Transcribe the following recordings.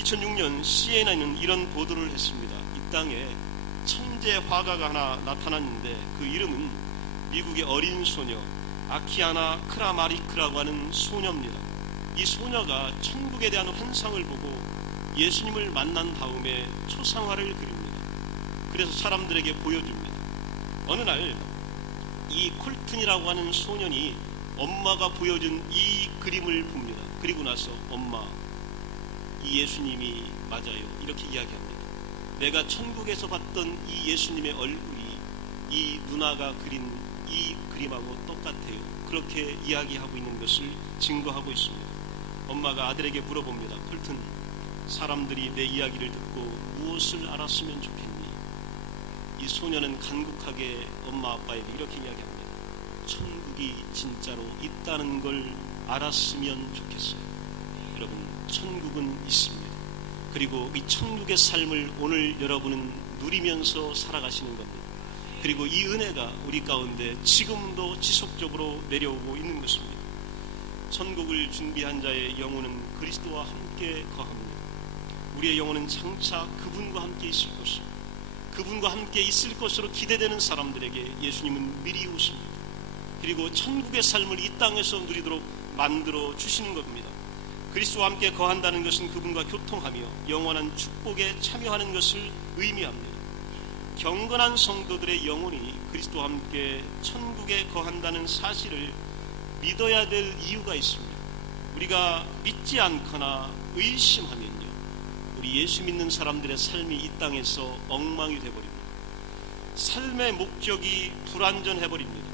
2006년 CNN은 이런 보도를 했습니다. 이 땅에 천재 화가가 하나 나타났는데 그 이름은 미국의 어린 소녀 아키아나 크라마리크라고 하는 소녀입니다. 이 소녀가 천국에 대한 환상을 보고 예수님을 만난 다음에 초상화를 그립니다. 그래서 사람들에게 보여줍니다. 어느 날 이 콜튼이라고 하는 소년이 엄마가 보여준 이 그림을 봅니다. 그리고 나서 엄마, 이 예수님이 맞아요. 이렇게 이야기합니다. 내가 천국에서 봤던 이 예수님의 얼굴이 이 누나가 그린 이 그림하고 똑같아요. 그렇게 이야기하고 있는 것을 증거하고 있습니다. 엄마가 아들에게 물어봅니다. 콜튼, 사람들이 내 이야기를 듣고 무엇을 알았으면 좋겠니? 이 소녀는 간곡하게 엄마 아빠에게 이렇게 이야기합니다. 천국이 진짜로 있다는 걸 알았으면 좋겠어요. 여러분, 천국은 있습니다. 그리고 이 천국의 삶을 오늘 여러분은 누리면서 살아가시는 겁니다. 그리고 이 은혜가 우리 가운데 지금도 지속적으로 내려오고 있는 것입니다. 천국을 준비한 자의 영혼은 그리스도와 함께 거합니다. 우리의 영혼은 장차 그분과 함께 있을 것입니다. 그분과 함께 있을 것으로 기대되는 사람들에게 예수님은 미리 오십니다. 그리고 천국의 삶을 이 땅에서 누리도록 만들어 주시는 겁니다. 그리스도와 함께 거한다는 것은 그분과 교통하며 영원한 축복에 참여하는 것을 의미합니다. 경건한 성도들의 영혼이 그리스도와 함께 천국에 거한다는 사실을 믿어야 될 이유가 있습니다. 우리가 믿지 않거나 의심하면요, 우리 예수 믿는 사람들의 삶이 이 땅에서 엉망이 되어버립니다. 삶의 목적이 불완전해버립니다.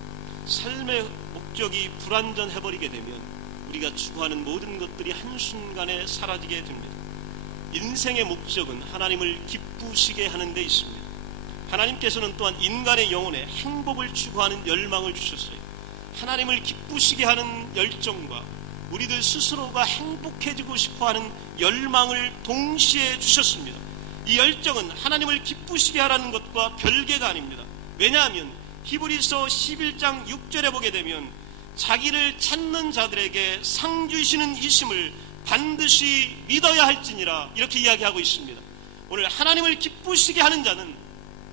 삶의 목적이 불완전해버리게 되면 우리가 추구하는 모든 것들이 한순간에 사라지게 됩니다. 인생의 목적은 하나님을 기쁘시게 하는 데 있습니다. 하나님께서는 또한 인간의 영혼에 행복을 추구하는 열망을 주셨어요. 하나님을 기쁘시게 하는 열정과 우리들 스스로가 행복해지고 싶어하는 열망을 동시에 주셨습니다. 이 열정은 하나님을 기쁘시게 하라는 것과 별개가 아닙니다. 왜냐하면 히브리서 11장 6절에 보게 되면 자기를 찾는 자들에게 상 주시는 이심을 반드시 믿어야 할지니라 이렇게 이야기하고 있습니다. 오늘 하나님을 기쁘시게 하는 자는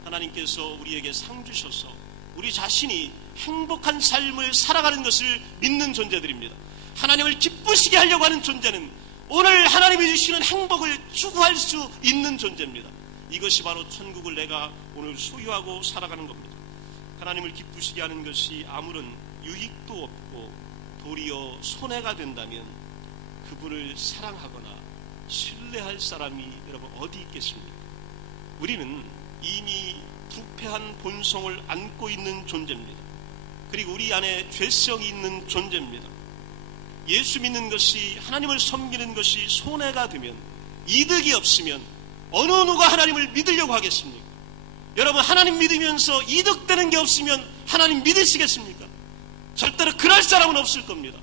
하나님께서 우리에게 상 주셔서 우리 자신이 행복한 삶을 살아가는 것을 믿는 존재들입니다. 하나님을 기쁘시게 하려고 하는 존재는 오늘 하나님이 주시는 행복을 추구할 수 있는 존재입니다. 이것이 바로 천국을 내가 오늘 소유하고 살아가는 겁니다. 하나님을 기쁘시게 하는 것이 아무런 유익도 없고 도리어 손해가 된다면 그분을 사랑하거나 신뢰할 사람이 여러분 어디 있겠습니까? 우리는 이미 부패한 본성을 안고 있는 존재입니다. 그리고 우리 안에 죄성이 있는 존재입니다. 예수 믿는 것이, 하나님을 섬기는 것이 손해가 되면, 이득이 없으면 어느 누가 하나님을 믿으려고 하겠습니까? 여러분, 하나님 믿으면서 이득되는 게 없으면 하나님 믿으시겠습니까? 절대로 그럴 사람은 없을 겁니다.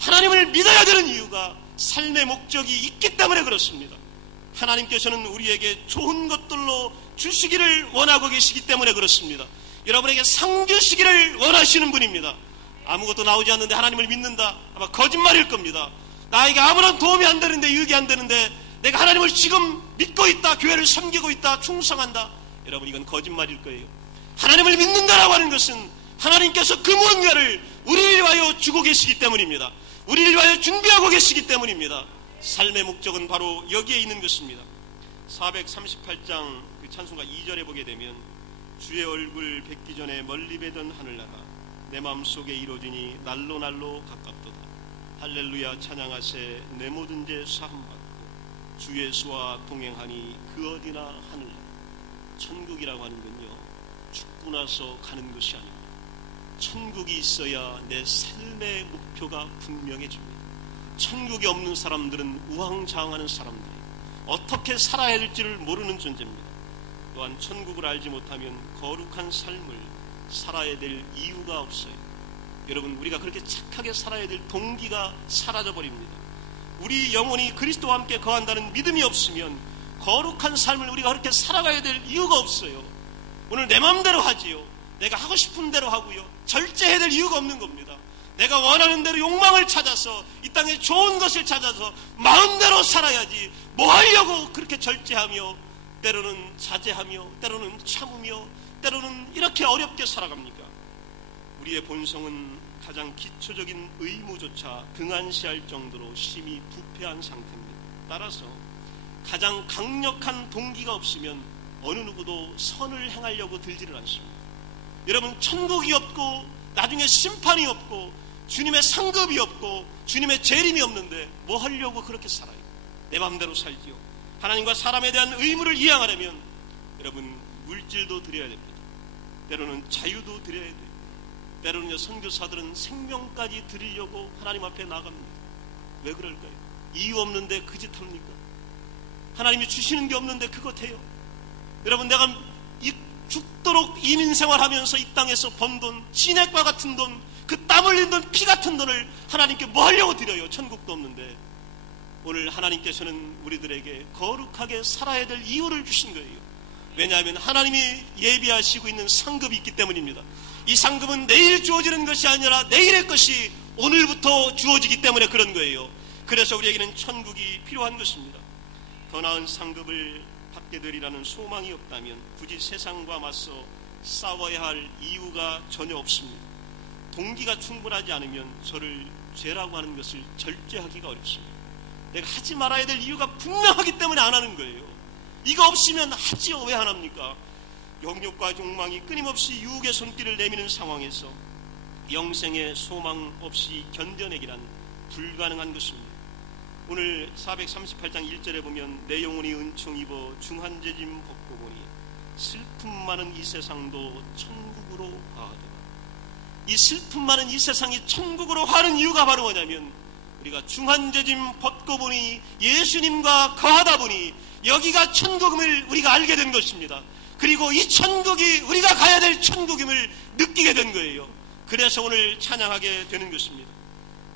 하나님을 믿어야 되는 이유가 삶의 목적이 있기 때문에 그렇습니다. 하나님께서는 우리에게 좋은 것들로 주시기를 원하고 계시기 때문에 그렇습니다. 여러분에게 상 주시기를 원하시는 분입니다. 아무것도 나오지 않는데 하나님을 믿는다? 아마 거짓말일 겁니다. 나에게 아무런 도움이 안 되는데, 유익이 안 되는데 내가 하나님을 지금 믿고 있다, 교회를 섬기고 있다, 충성한다. 여러분, 이건 거짓말일 거예요. 하나님을 믿는다라고 하는 것은 하나님께서 그 무언가를 우리를 위하여 주고 계시기 때문입니다. 우리를 위하여 준비하고 계시기 때문입니다. 삶의 목적은 바로 여기에 있는 것입니다. 438장 그 찬송가 2절에 보게 되면 주의 얼굴 뵙기 전에 멀리 뵈던 하늘나라 내 마음속에 이루어지니 날로 날로 가깝도다. 할렐루야 찬양하세 내 모든 죄 사함받고 주 예수와 동행하니 그 어디나 하늘나라. 천국이라고 하는 건요, 죽고 나서 가는 것이 아닙니다. 천국이 있어야 내 삶의 목표가 분명해집니다. 천국이 없는 사람들은 우왕좌왕하는 사람들이에요. 어떻게 살아야 할지를 모르는 존재입니다. 또한 천국을 알지 못하면 거룩한 삶을 살아야 될 이유가 없어요. 여러분, 우리가 그렇게 착하게 살아야 될 동기가 사라져버립니다. 우리 영혼이 그리스도와 함께 거한다는 믿음이 없으면 거룩한 삶을 우리가 그렇게 살아가야 될 이유가 없어요. 오늘 내 마음대로 하지요. 내가 하고 싶은 대로 하고요. 절제해야 될 이유가 없는 겁니다. 내가 원하는 대로 욕망을 찾아서 이 땅에 좋은 것을 찾아서 마음대로 살아야지 뭐 하려고 그렇게 절제하며 때로는 자제하며 때로는 참으며 때로는 이렇게 어렵게 살아갑니까? 우리의 본성은 가장 기초적인 의무조차 등한시할 정도로 심히 부패한 상태입니다. 따라서 가장 강력한 동기가 없으면 어느 누구도 선을 행하려고 들지를 않습니다. 여러분, 천국이 없고 나중에 심판이 없고 주님의 상급이 없고 주님의 재림이 없는데 뭐 하려고 그렇게 살아요? 내 마음대로 살지요. 하나님과 사람에 대한 의무를 이행하려면 여러분, 물질도 드려야 됩니다. 때로는 자유도 드려야 돼요. 때로는 선교사들은 생명까지 드리려고 하나님 앞에 나갑니다. 왜 그럴까요? 이유 없는데 그 짓 합니까? 하나님이 주시는 게 없는데 그것 해요. 여러분, 내가 죽도록 이민생활하면서 이 땅에서 번 돈, 진액과 같은 돈, 그 땀 흘린 돈, 피 같은 돈을 하나님께 뭐 하려고 드려요? 천국도 없는데. 오늘 하나님께서는 우리들에게 거룩하게 살아야 될 이유를 주신 거예요. 왜냐하면 하나님이 예비하시고 있는 상급이 있기 때문입니다. 이 상급은 내일 주어지는 것이 아니라 내일의 것이 오늘부터 주어지기 때문에 그런 거예요. 그래서 우리에게는 천국이 필요한 것입니다. 더 나은 상급을 받게 되리라는 소망이 없다면 굳이 세상과 맞서 싸워야 할 이유가 전혀 없습니다. 동기가 충분하지 않으면 저를 죄라고 하는 것을 절제하기가 어렵습니다. 내가 하지 말아야 될 이유가 분명하기 때문에 안 하는 거예요. 이거 없으면 하지요. 왜 안 합니까? 영욕과 욕망이 끊임없이 유혹의 손길을 내미는 상황에서 영생의 소망 없이 견뎌내기란 불가능한 것입니다. 오늘 438장 1절에 보면 내 영혼이 은총 입어 중한제짐 벗고 보니 슬픔 많은 이 세상도 천국으로 가하더라. 이 슬픔 많은 이 세상이 천국으로 가는 이유가 바로 뭐냐면 우리가 중한제짐 벗고 보니 예수님과 거하다 보니 여기가 천국임을 우리가 알게 된 것입니다. 그리고 이 천국이 우리가 가야 될 천국임을 느끼게 된 거예요. 그래서 오늘 찬양하게 되는 것입니다.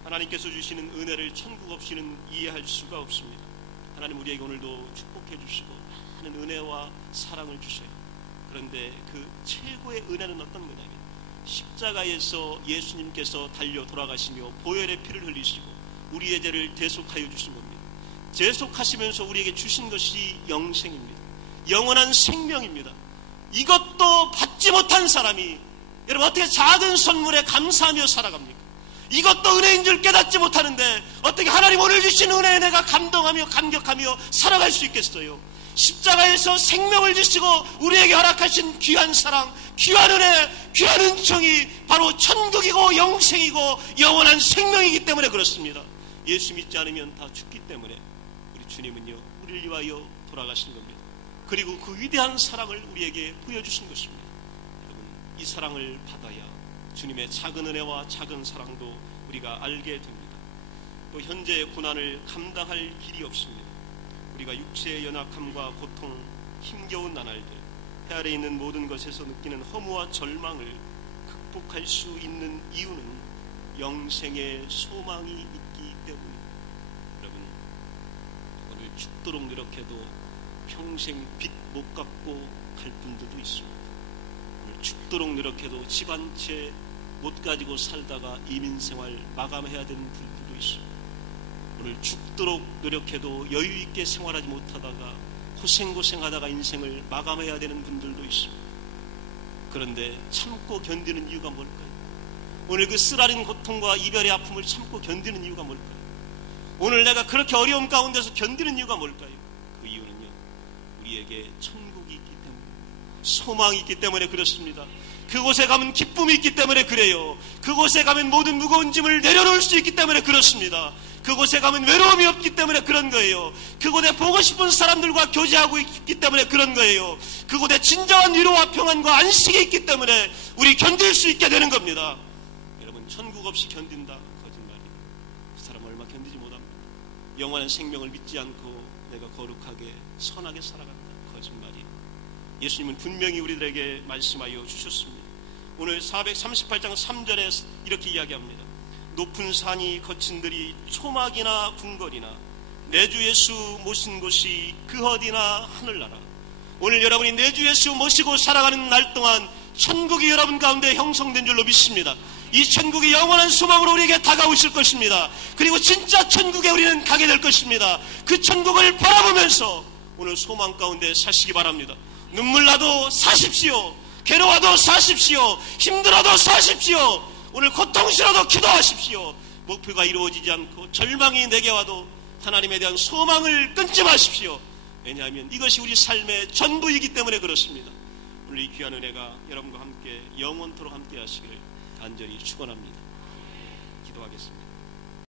하나님께서 주시는 은혜를 천국 없이는 이해할 수가 없습니다. 하나님 우리에게 오늘도 축복해 주시고 많은 은혜와 사랑을 주셔요. 그런데 그 최고의 은혜는 어떤 거냐면 십자가에서 예수님께서 달려 돌아가시며 보혈의 피를 흘리시고 우리의 죄를 대속하여 주신 겁니다. 대속하시면서 우리에게 주신 것이 영생입니다. 영원한 생명입니다. 이것도 받지 못한 사람이 여러분 어떻게 작은 선물에 감사하며 살아갑니까? 이것도 은혜인 줄 깨닫지 못하는데 어떻게 하나님 오늘 주신 은혜에 내가 감동하며 감격하며 살아갈 수 있겠어요? 십자가에서 생명을 주시고 우리에게 허락하신 귀한 사랑, 귀한 은혜, 귀한 은총이 바로 천국이고 영생이고 영원한 생명이기 때문에 그렇습니다. 예수 믿지 않으면 다 죽기 때문에 우리 주님은요 우리를 위하여 돌아가신 겁니다. 그리고 그 위대한 사랑을 우리에게 보여주신 것입니다. 여러분, 이 사랑을 받아야 주님의 작은 은혜와 작은 사랑도 우리가 알게 됩니다. 또 현재의 고난을 감당할 길이 없습니다. 우리가 육체의 연약함과 고통, 힘겨운 나날들, 해 아래 있는 모든 것에서 느끼는 허무와 절망을 극복할 수 있는 이유는 영생의 소망이 있기 때문입니다. 여러분, 오늘 죽도록 노력해도 평생 빚 못 갚고 갈 분들도 있습니다. 오늘 죽도록 노력해도 집 한 채 못 가지고 살다가 이민생활 마감해야 되는 분들도 있습니다. 오늘 죽도록 노력해도 여유있게 생활하지 못하다가 고생하다가 인생을 마감해야 되는 분들도 있습니다. 그런데 참고 견디는 이유가 뭘까요? 오늘 그 쓰라린 고통과 이별의 아픔을 참고 견디는 이유가 뭘까요? 오늘 내가 그렇게 어려움 가운데서 견디는 이유가 뭘까요? 그 이유는요, 우리에게 천국이 있기 때문에, 소망이 있기 때문에 그렇습니다. 그곳에 가면 기쁨이 있기 때문에 그래요. 그곳에 가면 모든 무거운 짐을 내려놓을 수 있기 때문에 그렇습니다. 그곳에 가면 외로움이 없기 때문에 그런 거예요. 그곳에 보고 싶은 사람들과 교제하고 있기 때문에 그런 거예요. 그곳에 진정한 위로와 평안과 안식이 있기 때문에 우리 견딜 수 있게 되는 겁니다. 여러분, 천국 없이 견딘다? 거짓말이에요. 그 사람 얼마 견디지 못합니다. 영원한 생명을 믿지 않고 내가 거룩하게 선하게 살아간다? 거짓말이에요. 예수님은 분명히 우리들에게 말씀하여 주셨습니다. 오늘 438장 3절에 이렇게 이야기합니다. 높은 산이 거친 들이 초막이나 궁궐이나 내 주 예수 모신 곳이 그 어디나 하늘나라. 오늘 여러분이 내 주 예수 모시고 살아가는 날 동안 천국이 여러분 가운데 형성된 줄로 믿습니다. 이 천국이 영원한 소망으로 우리에게 다가오실 것입니다. 그리고 진짜 천국에 우리는 가게 될 것입니다. 그 천국을 바라보면서 오늘 소망 가운데 사시기 바랍니다. 눈물 나도 사십시오. 괴로워도 사십시오. 힘들어도 사십시오. 오늘 고통스러워도 기도하십시오. 목표가 이루어지지 않고 절망이 내게 와도 하나님에 대한 소망을 끊지 마십시오. 왜냐하면 이것이 우리 삶의 전부이기 때문에 그렇습니다. 오늘 이 귀한 은혜가 여러분과 함께 영원토록 함께 하시기를 간절히 축원합니다. 기도하겠습니다.